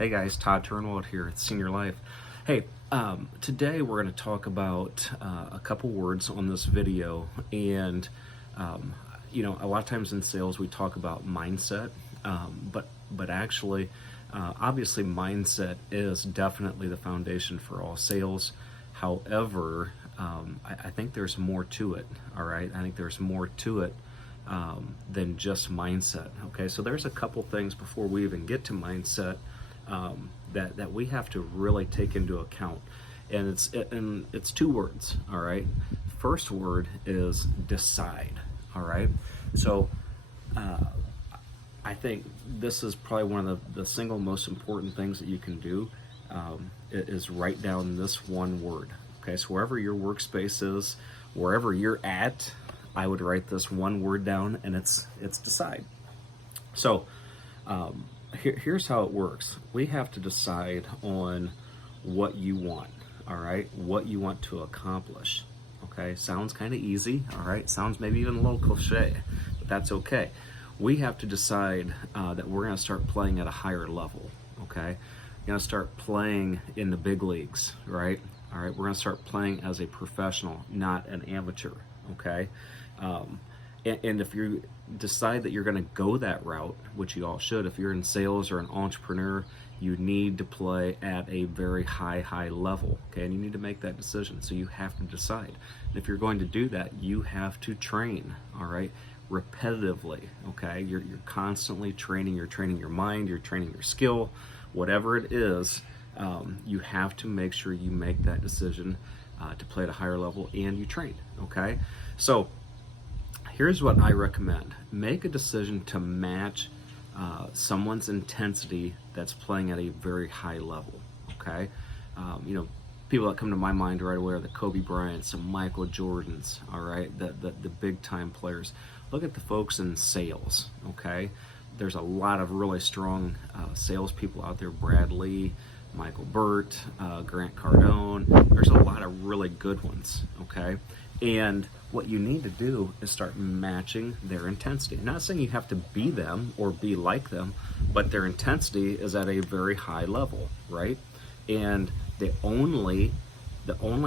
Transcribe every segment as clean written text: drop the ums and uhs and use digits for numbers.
Hey guys, Todd Turnwald here at Senior Life. Hey, today we're going to talk about a couple words on this video, and a lot of times in sales we talk about mindset, but actually, obviously, mindset is definitely the foundation for all sales. However, I think there's more to it. All right, I think there's more to it than just mindset. Okay, so there's a couple things before we even get to mindset that we have to really take into account, and it's two words. All right, first word is decide. All right, so I think this is probably one of the single most important things that you can do, is write down this one word. Okay, so wherever your workspace is, wherever you're at, I would write this one word down, and it's decide. So here's how it works. We have to decide on what you want, all right? What you want to accomplish, okay? Sounds kind of easy, all right? Sounds maybe even a little cliche, but that's okay. We have to decide that we're gonna start playing at a higher level, okay? We're gonna start playing in the big leagues, right? All right, we're gonna start playing as a professional, not an amateur, okay? And if you decide that you're going to go that route, which you all should, if you're in sales or an entrepreneur, you need to play at a very high level, okay? And you need to make that decision, so you have to decide. And if you're going to do that, you have to train, all right, repetitively, okay? You're constantly training. You're training your mind, you're training your skill, whatever it is. You have to make sure you make that decision to play at a higher level, and you train, okay? So here's what I recommend. Make a decision to match someone's intensity that's playing at a very high level, okay? People that come to my mind right away are the Kobe Bryants and Michael Jordans, all right? The big time players. Look at the folks in sales, okay? There's a lot of really strong salespeople out there. Brad Lee, Michael Burt, Grant Cardone. There's a lot of really good ones, okay? And what you need to do is start matching their intensity. I'm not saying you have to be them or be like them, but their intensity is at a very high level, right? And the only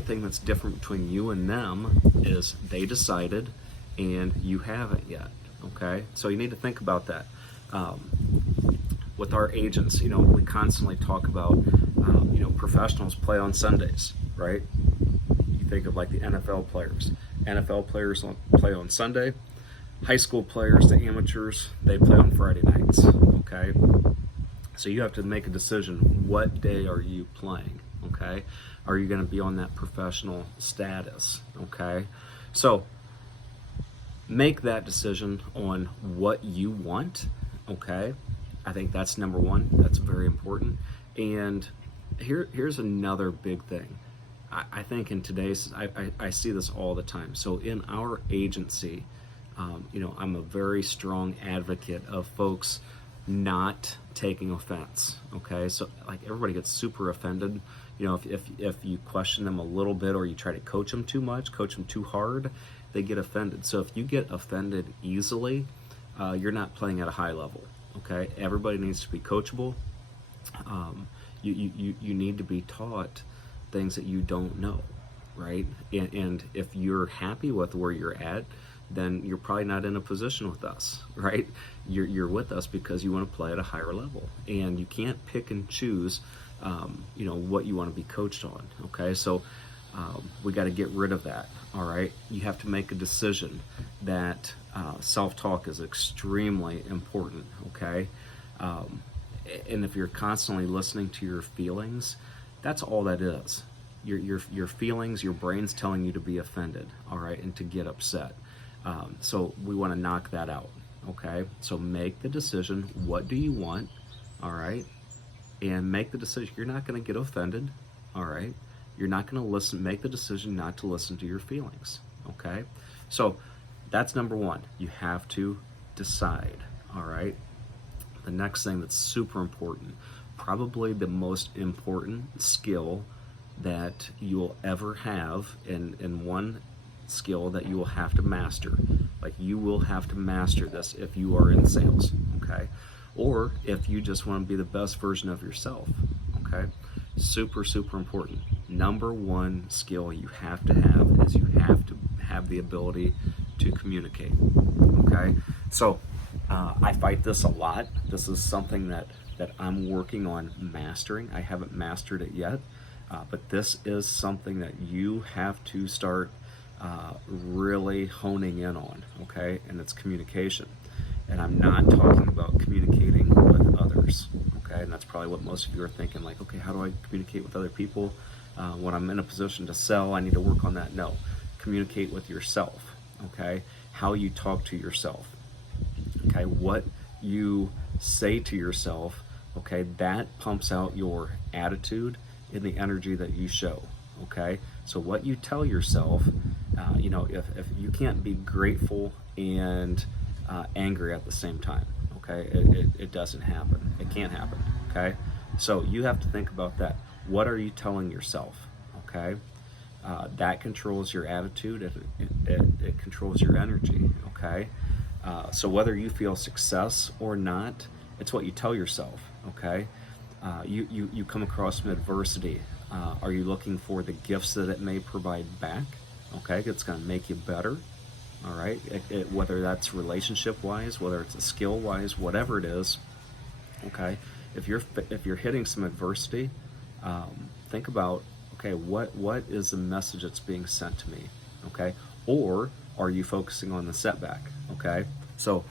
thing that's different between you and them is they decided and you haven't yet, okay? So you need to think about that. With our agents, we constantly talk about, professionals play on Sundays, right? You think of like the NFL players. NFL players play on Sunday. High school players, the amateurs, they play on Friday nights, okay? So you have to make a decision. What day are you playing, okay? Are you going to be on that professional status, okay? So make that decision on what you want, okay? I think that's number one. That's very important. And here's another big thing. I think in today's, I see this all the time. So in our agency, I'm a very strong advocate of folks not taking offense, okay? So like everybody gets super offended, if you question them a little bit or you try to coach them too much, coach them too hard, they get offended. So if you get offended easily, you're not playing at a high level, okay? Everybody needs to be coachable. You need to be taught things that you don't know, right? And if you're happy with where you're at, then you're probably not in a position with us, right? You're with us because you want to play at a higher level, and you can't pick and choose, what you want to be coached on, okay? So we got to get rid of that, all right? You have to make a decision that self-talk is extremely important, okay? And if you're constantly listening to your feelings, that's all that is. Your feelings, your brain's telling you to be offended, all right, and to get upset. So we want to knock that out, okay? So make the decision. What do you want, all right? And make the decision. You're not going to get offended, all right? You're not going to listen. Make the decision not to listen to your feelings, okay? So that's number one. You have to decide, all right? The next thing that's super important, probably the most important skill that you'll ever have, and one skill that you will have to master. Like, you will have to master this if you are in sales, okay? or if you just want to be the best version of yourself. Okay, super, super important. Number one skill you have to have is you have to have the ability to communicate. Okay, so I fight this a lot. This is something that I'm working on mastering. I haven't mastered it yet, but this is something that you have to start really honing in on, okay? And it's communication. And I'm not talking about communicating with others, okay? And that's probably what most of you are thinking, like, okay, how do I communicate with other people? When I'm in a position to sell, I need to work on that. No, communicate with yourself, okay? How you talk to yourself, okay? What you say to yourself, okay? That pumps out your attitude and the energy that you show, okay? So what you tell yourself, if you can't be grateful and angry at the same time, okay? It doesn't happen. It can't happen, okay? So you have to think about that. What are you telling yourself, okay? That controls your attitude, it controls your energy, okay? So whether you feel success or not, it's what you tell yourself, okay? You come across some adversity. Are you looking for the gifts that it may provide back? Okay, it's going to make you better. All right, whether that's relationship-wise, whether it's a skill-wise, whatever it is. Okay, if you're hitting some adversity, think about, okay, what is the message that's being sent to me? Okay, or are you focusing on the setback? Okay, so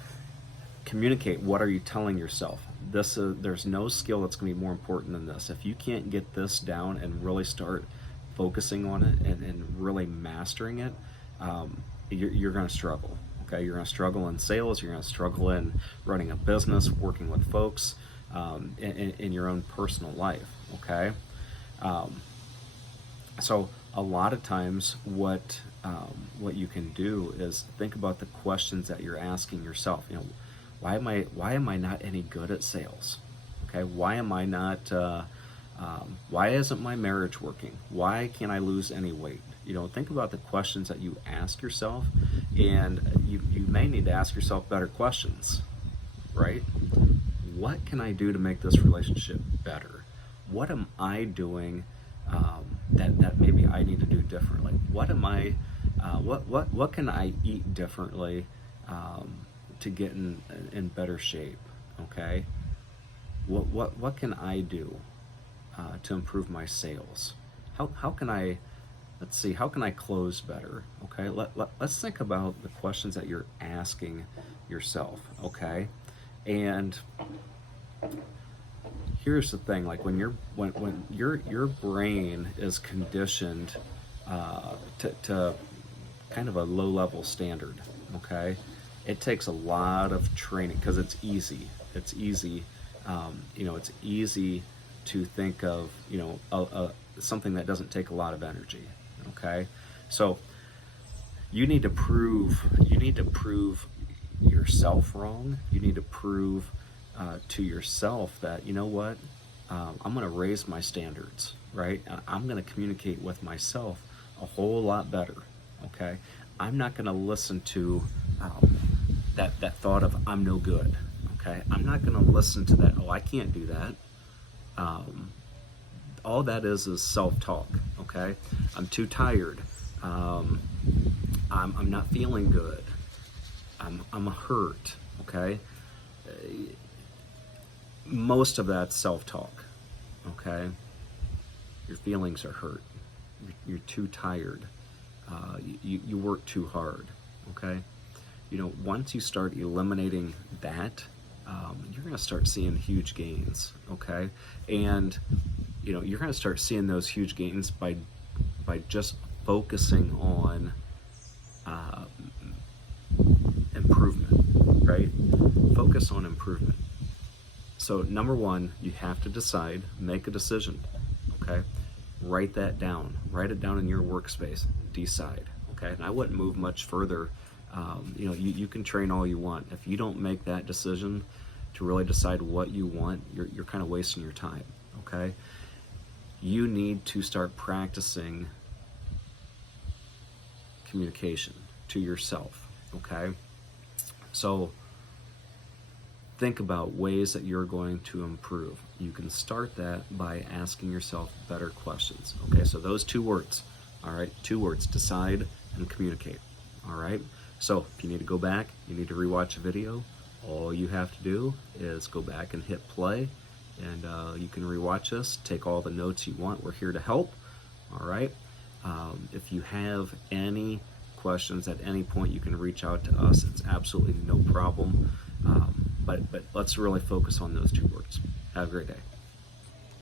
communicate. What are you telling yourself? There's no skill that's going to be more important than this. If you can't get this down and really start focusing on it and really mastering it, you're going to struggle. Okay, you're going to struggle in sales. You're going to struggle in running a business, working with folks, in your own personal life. Okay, so a lot of times, what you can do is think about the questions that you're asking yourself. Why am I not any good at sales? Okay, why am I not? Why isn't my marriage working? Why can't I lose any weight? Think about the questions that you ask yourself, and you may need to ask yourself better questions, right? What can I do to make this relationship better? What am I doing that maybe I need to do differently? What am I? What can I eat differently to get in better shape? Okay. What can I do to improve my sales? How can I? Let's see. How can I close better? Okay. Let's think about the questions that you're asking yourself. Okay. And here's the thing: like when your brain is conditioned to kind of a low level standard. Okay. It takes a lot of training because it's easy. It's easy. It's easy to think of, something that doesn't take a lot of energy. Okay, so you need to prove yourself wrong. You need to prove to yourself that, I'm going to raise my standards, right? I'm going to communicate with myself a whole lot better. Okay, I'm not going to listen to that thought of I'm no good. Okay, I'm not going to listen to that. Oh, I can't do that. All that is self-talk. Okay, I'm too tired. I'm not feeling good. I'm hurt. Okay, most of that's self-talk. Okay, your feelings are hurt. You're too tired. You work too hard. Okay, once you start eliminating that, you're going to start seeing huge gains. Okay, and you're going to start seeing those huge gains by just focusing on improvement, right? Focus on improvement. So number one, you have to decide, make a decision, okay? Write that down. Write it down in your workspace. Decide, okay? And I wouldn't move much further. You can train all you want. If you don't make that decision to really decide what you want, you're kind of wasting your time, okay? You need to start practicing communication to yourself, okay? So think about ways that you're going to improve. You can start that by asking yourself better questions. Okay, so those 2 words, all right, 2 words, decide and communicate, all right? So if you need to go back, you need to rewatch a video, all you have to do is go back and hit play, and you can rewatch this, take all the notes you want. We're here to help, all right? If you have any questions at any point, you can reach out to us. It's absolutely no problem. But let's really focus on those 2 words. Have a great day.